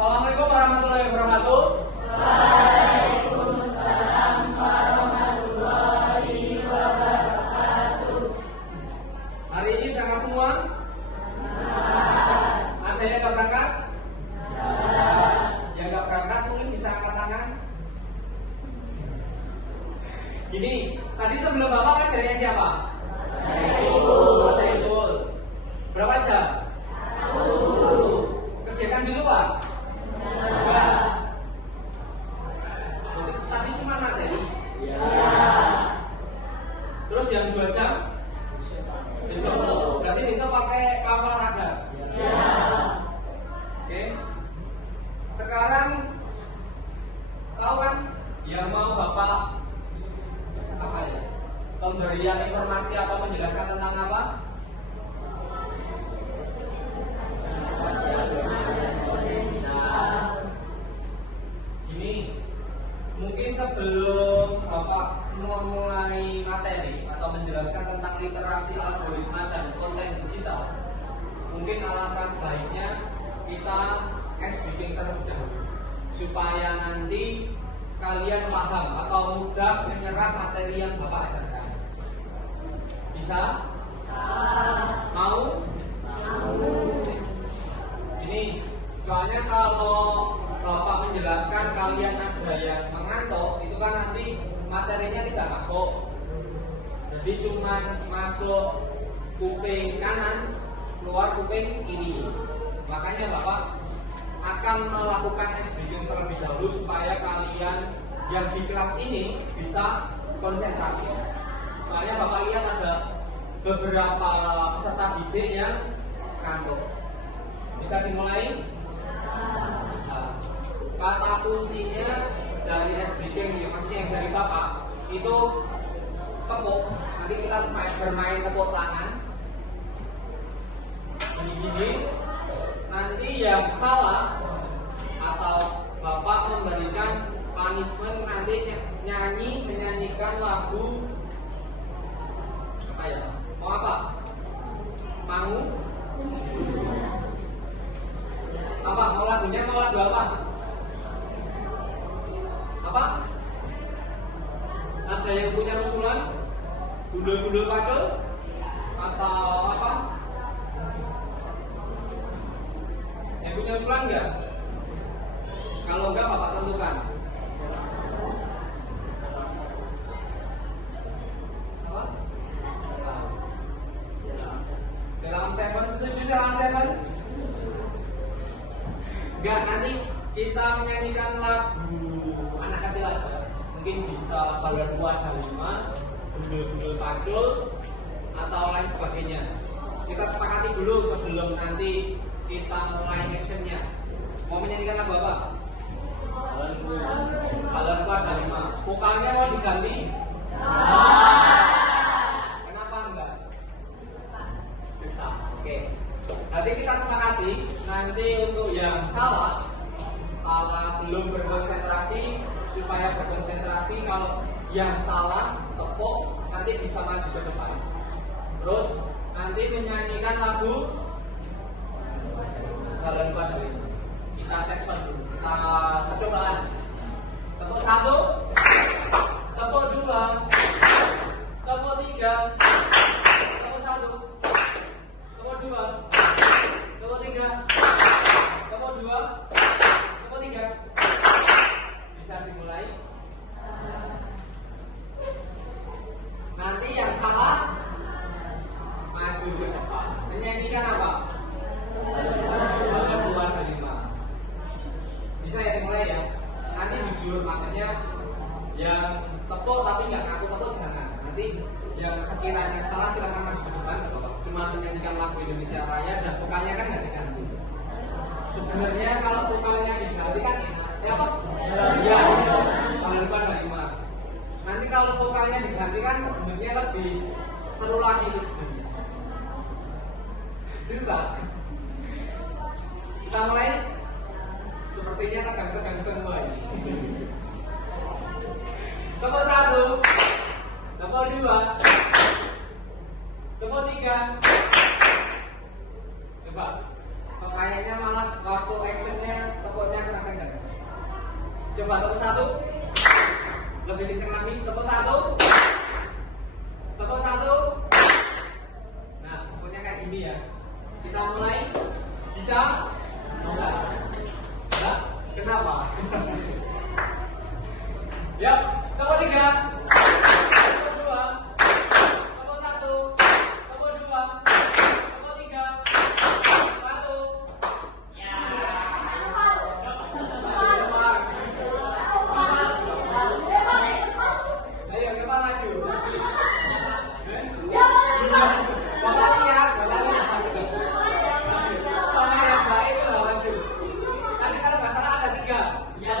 Assalamualaikum warahmatullahi wabarakatuh. Waalaikumsalam warahmatullahi wabarakatuh. Hari ini berangkat semua? Ada yang nggak berangkat? Yang nggak berangkat mungkin bisa angkat tangan. Gini, tadi sebelum Bapak ngajarnya siapa? Saiful. Berapa jam? 1. Kegiatan di luar? Enggak. Tadi cuma materi? Terus yang 2 jam? Besok. Berarti besok pakai kaos olahraga? Oke. Sekarang tahu kan yang mau Bapak apa ya? Pemberian informasi atau menjelaskan tentang apa? Nah, ini mungkin sebelum Bapak memulai materi atau menjelaskan tentang literasi algoritma dan konten digital, mungkin alangkah baiknya kita speaking terlebih dahulu supaya nanti kalian paham atau mudah menyerap materi yang Bapak ajarkan. Bisa? Mau? Ini soalnya kalau Bapak menjelaskan kalian ada yang mengantuk, itu kan nanti materinya tidak masuk. Jadi cuma masuk kuping kanan, keluar kuping kiri. Makanya Bapak akan melakukan speaking terlebih dahulu supaya kalian yang di kelas ini bisa konsentrasi. Soalnya Bapak lihat ada beberapa peserta didik yang ngantuk. Bisa dimulai? Bisa. Kata kuncinya dari speaking, maksudnya yang dari Bapak itu tepuk. Nanti kita bermain tepuk tangan. Gini-gini. Nanti yang salah atau Bapak memberikan punishment, nanti menyanyikan lagu apa ya? Mau apa? Mau? Apa? Mau lagunya? Mau lagu apa? Apa? Ada yang punya usulan? Gundul-gundul pacul? Atau apa? Yang punya usulan enggak? Kalau enggak Bapak tentukan. Apa? Selam Seven, setuju Selam Seven? Enggak, nanti kita menyanyikan lagu anak kecil aja. Mungkin bisa Balon Buat Halimah, Gundul-gundul pacul, atau lain sebagainya. Kita sepakati dulu sebelum nanti kita mulai actionnya. Mau menyanyikan lagu apa? Balon Buat Halimah. Vokalnya mau diganti? Kenapa enggak? Susah. Oke. Nanti kita sepakati. Nanti untuk yang salah belum berkonsentrasi, supaya berkonsentrasi. Kalau yang salah tepuk, nanti bisa maju ke depan. Terus nanti menyanyikan lagu Balon Buat Halimah. Kita cek sound dulu. Kita percobaan. Tepuk 1, tepuk 2, tepuk 3, tepuk 1, tepuk 2, tepuk 3, tepuk 2, tepuk 3. Bisa dimulai. Nanti yang salah maju ke depan. Menyanyikan apa? Balon Buat Halimah. Bisa ya dimulai ya. Nanti jujur, maksudnya yang tepuk tapi nggak ngaku tepuk jangan. Nanti yang sekiranya salah silakan maju ke depan. Cuma menyanyikan lagu Indonesia Raya dan vokalnya kan nggak diganti. Sebenarnya kalau vokalnya diganti kan enak. Ya apa? Iya. Balon Buat Halimah. Nanti kalau vokalnya diganti kan sebenarnya lebih seru lagi itu sebenarnya. Susah. Kita mulai. Sepertinya tegang-tegang semua ini. Tepuk 1, tepuk 2, tepuk 3. Coba. Kayaknya malah waktu actionnya tepuknya Coba tepuk satu. Lebih kencang lagi. Tepuk satu. Tepuk satu. Nah, pokoknya kayak gini ya. Kita mulai. Bisa? Bisa. Nah, kenapa? Yuk, tepuk 3. Tepuk 2. Tepuk 1. Tepuk 2. Tepuk 3. 1. Ya. Ayo, kita maju. Bapak lihat, Bapak lihat. Sama yang baik itu maju. Nanti kalau nggak salah ada 3. Ya.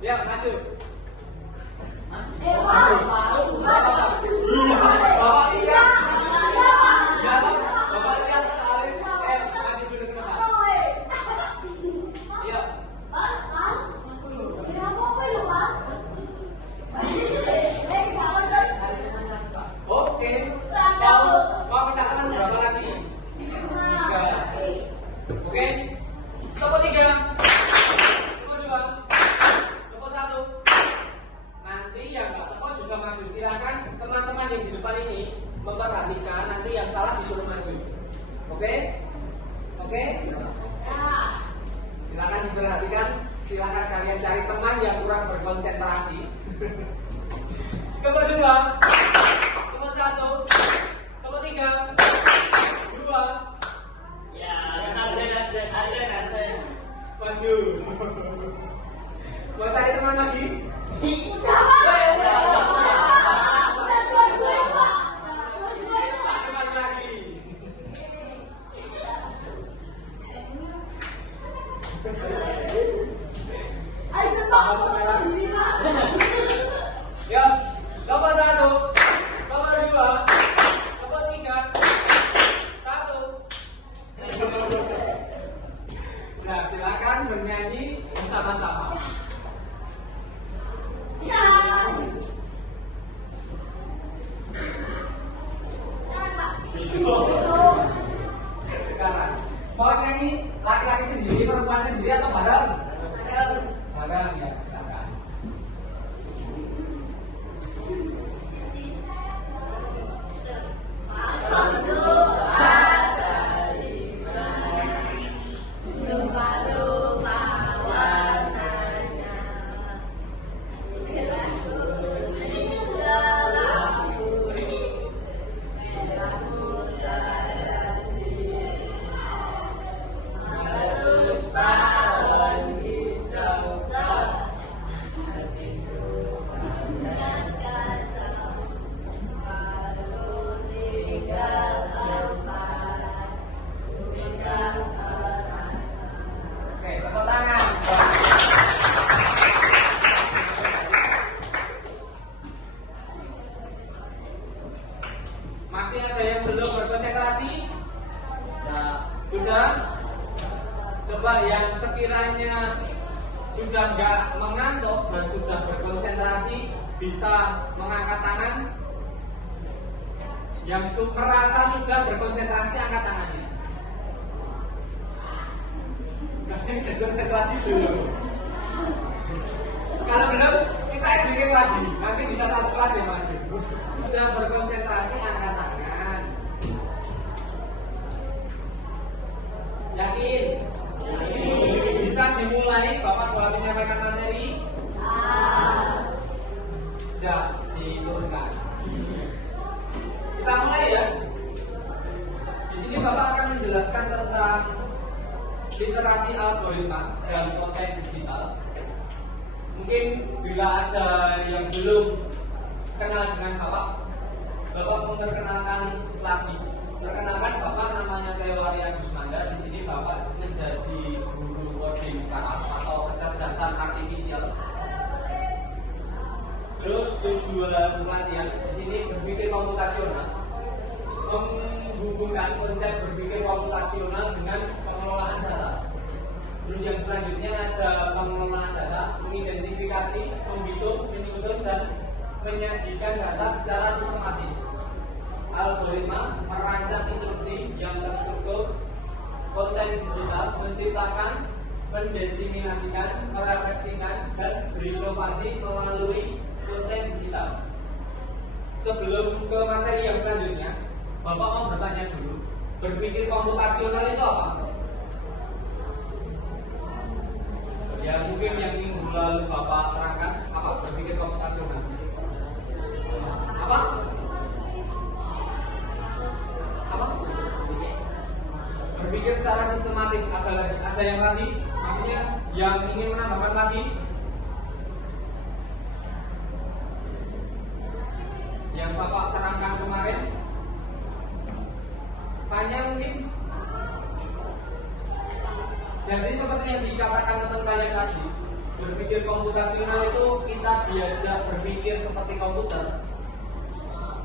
Ya, maju. Bapak lihat. Ya, Bapak lihat Arif. Maju dulu ke depan. Iya. Oke. Mau minta tangan berapa lagi? 3. Oke. Tepuk 3. Tepuk 2. Tepuk 1. Nanti yang nggak tepuk juga maju. Silakan teman-teman yang di depan ini memperhatikan. Nanti yang salah disuruh maju. Oke? Oke? Silakan diperhatikan. Silakan kalian cari teman yang kurang berkonsentrasi. Tepuk 2. Tepuk 1. Tepuk 3. 2. Ya, ada. Maju. Mau cari teman lagi? Teman lagi. Ya, nomor 1, nomor 2, nomor 3, 1. Nah, silakan bernyanyi bersama-sama. Sekarang mau nyanyi laki-laki sendiri, perempuan sendiri atau bareng? Bareng ya, silakan. Oke, tepuk tangan. Masih ada yang belum berkonsentrasi? Nah, sudah? Coba yang sekiranya sudah nggak mengantuk dan sudah berkonsentrasi bisa mengangkat tangan. Yang merasa sudah berkonsentrasi angkat tangannya. Konsentrasi dulu. Kalau belum, kita sedikit lagi. Nanti bisa satu kelas ya Mas. Sudah berkonsentrasi angkat tangan. Yakin? Bisa dimulai Bapak boleh menyampaikan materi? Sudah diturunkan. Kita mulai ya. Di sini Bapak akan menjelaskan tentang literasi algoritma dan konten digital. Mungkin bila ada yang belum kenal dengan Bapak memperkenalkan lagi. Perkenalkan Bapak namanya Theo Arya Gusmanda. Di sini Bapak menjadi guru coding atau kecerdasan artifisial. Terus tujuan pelatihan di sini berpikir komputasional, menghubungkan konsep berpikir komputasional dengan pengelolaan data. Terus yang selanjutnya ada pengelolaan data, mengidentifikasi, menghitung, menyusun dan menyajikan data secara sistematis. Algoritma merancang instruksi yang terstruktur, konten digital menciptakan mendesiminasikan, merefleksikan, dan berinovasi melalui konten digital. Sebelum ke materi yang selanjutnya, Bapak mau bertanya dulu, berpikir komputasional itu apa? Ya mungkin yang minggu lalu Bapak terangkan apa berpikir komputasional? Apa? Apa? Berpikir secara sistematis. Ada yang lagi? Maksudnya yang ingin menambahkan lagi? Yang Bapak terangkan kemarin? Tanya mungkin? Jadi seperti yang dikatakan teman kalian tadi, berpikir komputasional itu kita diajak berpikir seperti komputer.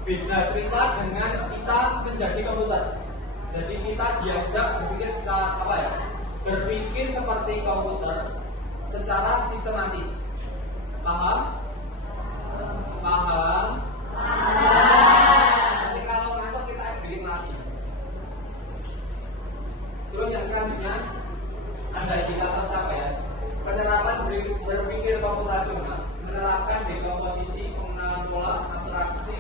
Beda cerita dengan kita menjadi komputer. Jadi kita diajak berpikir secara apa ya? Berpikir seperti komputer secara sistematis. Paham? Paham? Nanti kalau ngantuk kita sedikit lagi. Terus yang selanjutnya ada indikator capaian. Penerapan berpikir komputasional menerapkan dekomposisi, pengenalan pola, abstraksi,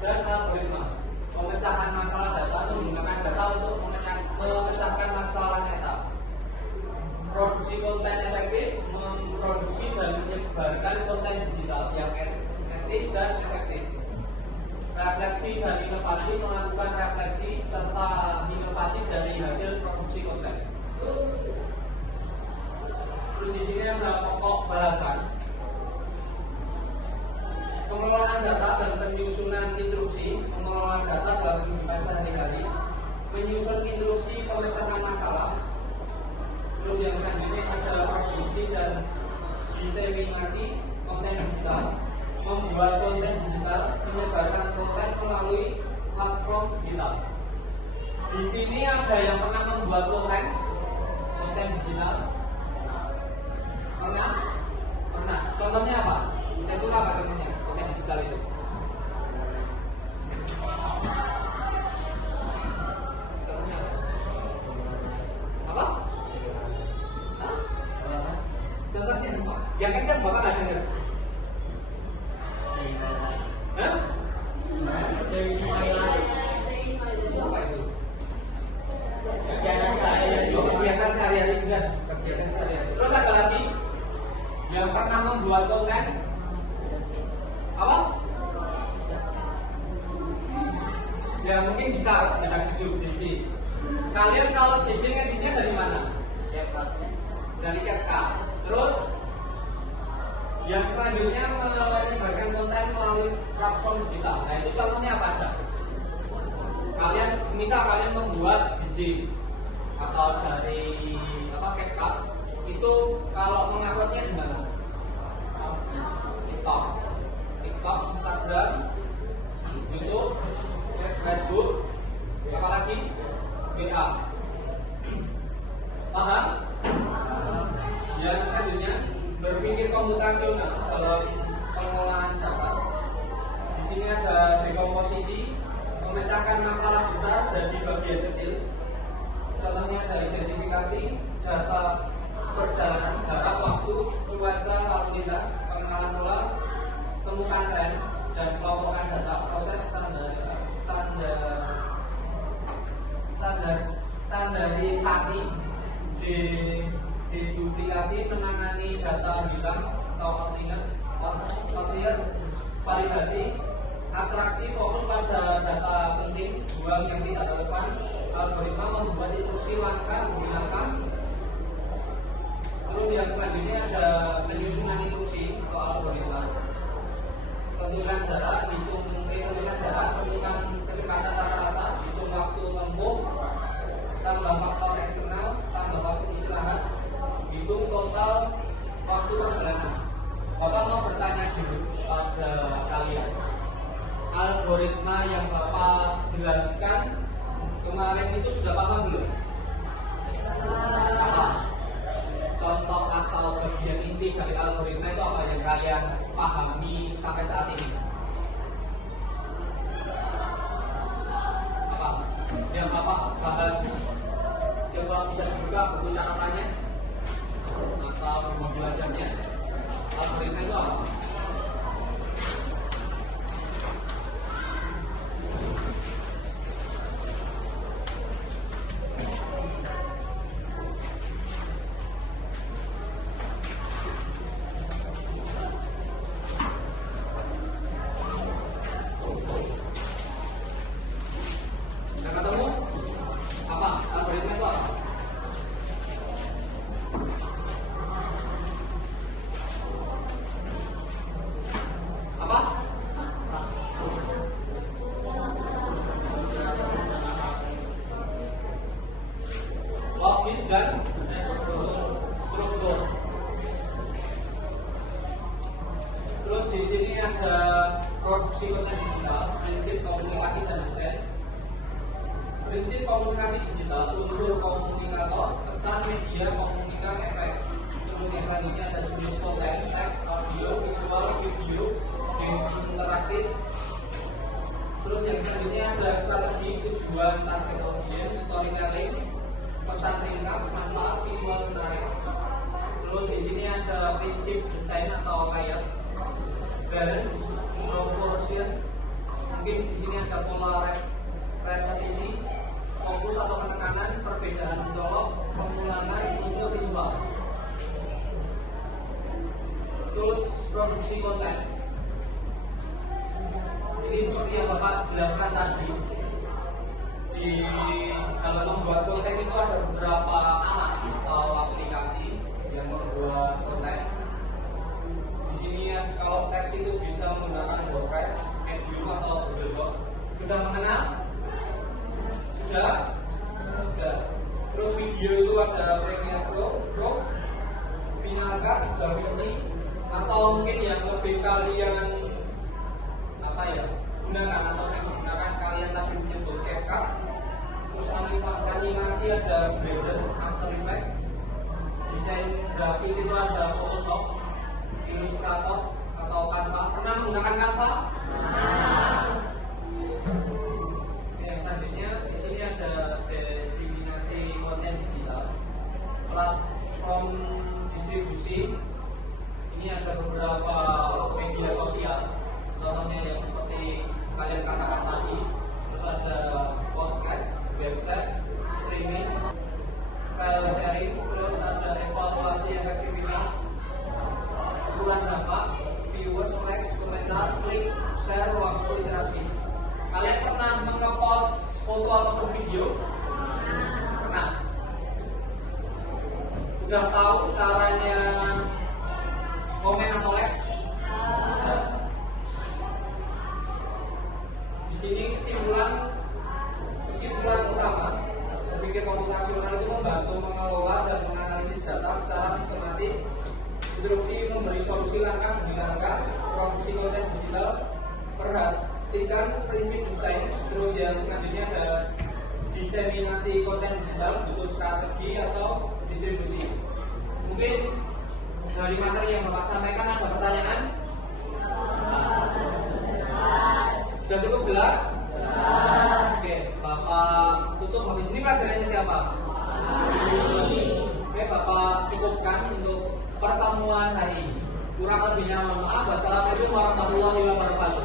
dan algoritma. Pemecahan masalah data menggunakan data untuk memecahkan masalah nyata. Produksi konten efektif, memproduksi dan menyebarkan konten digital yang etis dan efektif. Refleksi dan inovasi, melakukan refleksi serta inovasi dari hasil produksi konten. Terus di sini ada pokok bahasan. Pengelolaan data dan penyusunan instruksi, pengelolaan data dalam kehidupan sehari-hari, menyusun instruksi pemecahan masalah. Terus yang selanjutnya ada produksi dan diseminasi konten digital, membuat konten digital, menyebarkan konten melalui platform digital. Di sini ada yang pernah membuat konten digital? Pernah? Pernah. Contohnya apa? Saya suruh apa contohnya? Konten digital itu. Contohnya apa? Apa? Hah? Contohnya apa? Yang kencang Bapak nggak dengar. Hah? Apa itu? Kegiatan sehari-hari, benar. Kegiatan sehari-hari. Terus ada lagi yang pernah membuat konten apa? Ya mungkin bisa ada judul JJ. Kalian kalau JJ ngeditnya dari mana? Dari CapCut. Terus yang selanjutnya menyebarkan konten melalui platform digital. Nah itu contohnya apa aja? Kalian, misal kalian membuat JJ atau dari CapCut, itu kalau menguploadnya di mana? TikTok, Instagram, YouTube, Facebook, apalagi WA. Paham? Yang selanjutnya berpikir komputasional dalam pengelolaan data. Di sini ada dekomposisi, memecahkan masalah besar jadi bagian kecil. Contohnya ada identifikasi data perjalanan, jarak, waktu, cuaca, lalu lintas, pengenalan pola, temukan tren, dan kelompokan data, proses standarisasi, deduplikasi, menangani data hilang atau outlier, validasi, atraksi, fokus pada data penting, buang yang tidak relevan, algoritma, membuat instruksi langkah menghilangkan. Terus yang selanjutnya ada penyusunan instruksi atau algoritma, tentukan jarak, tentukan kecepatan rata-rata, hitung waktu tempuh, tambah faktor eksternal, tambah waktu istirahat, hitung total waktu perjalanan. Bapak mau bertanya dulu pada kalian, algoritma yang Bapak jelaskan kemarin itu sudah paham belum? produksi konten digital, prinsip komunikasi dan desain. Prinsip komunikasi digital, unsur komunikator, pesan, media, komunikan, efek. Terus yang selanjutnya ada jenis konten, teks, audio, visual, video, game interaktif. Terus yang selanjutnya ada strategi, tujuan, target audience, storytelling, pesan ringkas, manfaat, visual menarik. Terus di sini ada prinsip desain atau layout, balance, proportion. Mungkin di sini ada pola repetisi, fokus atau penekanan, perbedaan mencolok, pengulangan, muncul visual. Terus produksi konten. Ini seperti yang Bapak jelaskan tadi. Di dalam membuat konten itu ada beberapa alat atau aplikasi yang membuat konten. Di sini ya, kalau teks itu bisa menggunakan WordPress, Medium atau Google Doc. Sudah mengenal? Sudah? Sudah. Terus video itu ada Premiere Pro, Final Cut, DaVinci, atau mungkin yang lebih kalian gunakan atau saya menggunakan kalian tadi menyebut CapCut. Terus animasi ada Blender, After Effects, desain grafis itu ada Photoshop, Illustrator atau Canva. Pernah menggunakan Canva? Yang selanjutnya di sini ada diseminasi konten digital, platform distribusi. Ini ada beberapa media sosial, contohnya yang seperti kalian katakan tadi. Terus ada podcast, website, streaming, file sharing. Terus ada evaluasi efektivitas, ukuran dampak, viewers, likes, komentar, klik, share, waktu interaksi. Kalian pernah nge-post foto ataupun video? Pernah? Udah tahu caranya komen atau like? Di sini kesimpulan utama, berpikir komputasional itu membantu mengelola dan menganalisis data secara sistematis. Instruksi memberi solusi langkah demi langkah. Produksi konten digital, perhatikan prinsip desain. Terus yang selanjutnya ada diseminasi konten digital, butuh strategi atau distribusi. Mungkin dari materi yang Bapak sampaikan ada pertanyaan? Sudah cukup jelas? Oke, Bapak tutup. Habis ini pelajarannya siapa? Oke, Bapak cukupkan untuk pertemuan hari ini. Kurang lebihnya mohon maaf. Wassalamualaikum warahmatullahi wabarakatuh.